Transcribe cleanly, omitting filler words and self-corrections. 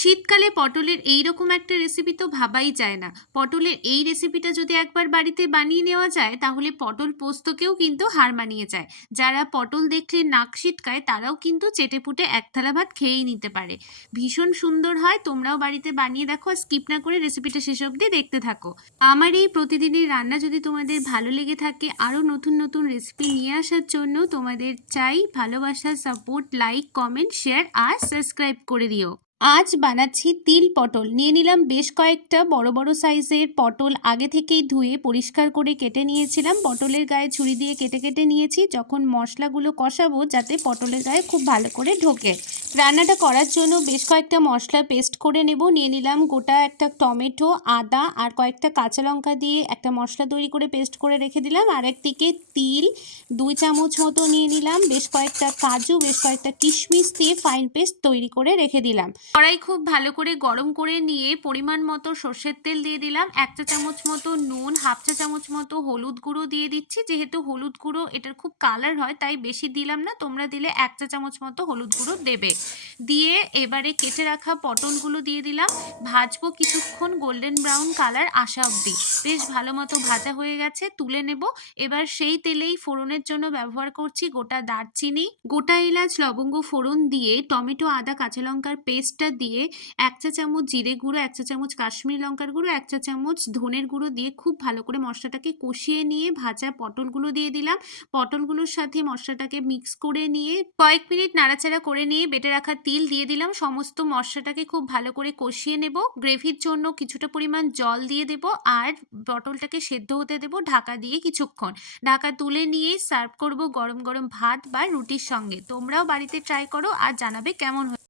শীতকালে পটলের এইরকম একটা রেসিপি তো ভাবাই যায় না। পটলের এই রেসিপিটা যদি একবার বাড়িতে বানিয়ে নেওয়া যায় তাহলে পটল পোস্তকেও কিন্তু হার মানিয়ে যায়। যারা পটল দেখলে নাক সিটকায় তারাও কিন্তু চেটেপুটে এক থালা ভাত খেয়েই নিতে পারে। ভীষণ সুন্দর হয়, তোমরাও বাড়িতে বানিয়ে দেখো আর স্কিপ না করে রেসিপিটা শেষ অবধি দেখতে থাকো। আমার এই প্রতিদিনের রান্না যদি তোমাদের ভালো লেগে থাকে, আরও নতুন নতুন রেসিপি নিয়ে আসার জন্য তোমাদের চাই ভালোবাসা, সাপোর্ট, লাইক, কমেন্ট, শেয়ার আর সাবস্ক্রাইব করে দিও। আজ বানাচ্ছি তিল পটল। নিয়ে নিলাম বেশ কয়েকটা বড় বড় সাইজের পটল, আগে থেকেই ধুয়ে পরিষ্কার করে কেটে নিয়েছিলাম। পটলের গায়ে ছুরি দিয়ে কেটে কেটে নিয়েছি, যখন মশলাগুলো কষাবো যাতে পটলের গায়ে খুব ভালো করে ঢোকে। রান্নাটা করার জন্য বেশ কয়েকটা মশলা পেস্ট করে নেব। নিয়ে নিলাম গোটা একটা টমেটো, আদা আর কয়েকটা কাঁচা লঙ্কা দিয়ে একটা মশলা তৈরি করে পেস্ট করে রেখে দিলাম। আর একদিকে তিল 2 চামচ মতো নিয়ে নিলাম, বেশ কয়েকটা কাজু, বেশ কয়েকটা কিশমিশ দিয়ে ফাইন পেস্ট তৈরি করে রেখে দিলাম। কড়াই খুব ভালো করে গরম করে নিয়ে পরিমাণ মতো সর্ষের তেল দিয়ে দিলাম, 1 চা চামচ মতো নুন, 1/2 চা চামচ মতো হলুদ গুঁড়ো দিয়ে দিচ্ছি। যেহেতু হলুদ গুঁড়ো এটার খুব কালার হয় তাই বেশি দিলাম না, তোমরা দিলে 1 চা চামচ মতো হলুদ গুঁড়ো দেবে। দিয়ে এবারে কেটে রাখা পটলগুলো দিয়ে দিলাম, ভাজবো কিছুক্ষণ গোল্ডেন ব্রাউন কালার আসা অবধি। বেশ ভালো মতো ভাজা হয়ে গেছে, তুলে নেব। এবার সেই তেলেই ফোড়নের জন্য ব্যবহার করছি গোটা দারচিনি, গোটা এলাচ, লবঙ্গ ফোড়ন দিয়ে টমেটো, আদা, কাঁচা লঙ্কার পেস্টটা দিয়ে 1 চা চামচ জিরে গুঁড়ো, 1 চা চামচ কাশ্মীরি লঙ্কার গুঁড়ো, 1 চা চামচ ধনের গুঁড়ো দিয়ে খুব ভালো করে মশলাটাকে কষিয়ে নিয়ে ভাজা পটলগুলো দিয়ে দিলাম। পটলগুলোর সাথে মশলাটাকে মিক্স করে নিয়ে কয়েক মিনিট নাড়াচাড়া করে নিয়ে বেটে রাখা তিল দিয়ে দিলাম। সমস্ত মশলাটাকে খুব ভালো করে কষিয়ে নেব। গ্রেভির জন্য কিছুটা পরিমাণ জল দিয়ে দেব আর পটলটাকে সেদ্ধ হতে দেব ঢাকা দিয়ে কিছুক্ষণ। ঢাকা তুলে নিয়ে সার্ভ করব গরম গরম ভাত বা রুটির সঙ্গে। তোমরাও বাড়িতে ট্রাই করো আর জানাবে কেমন হয়েছে।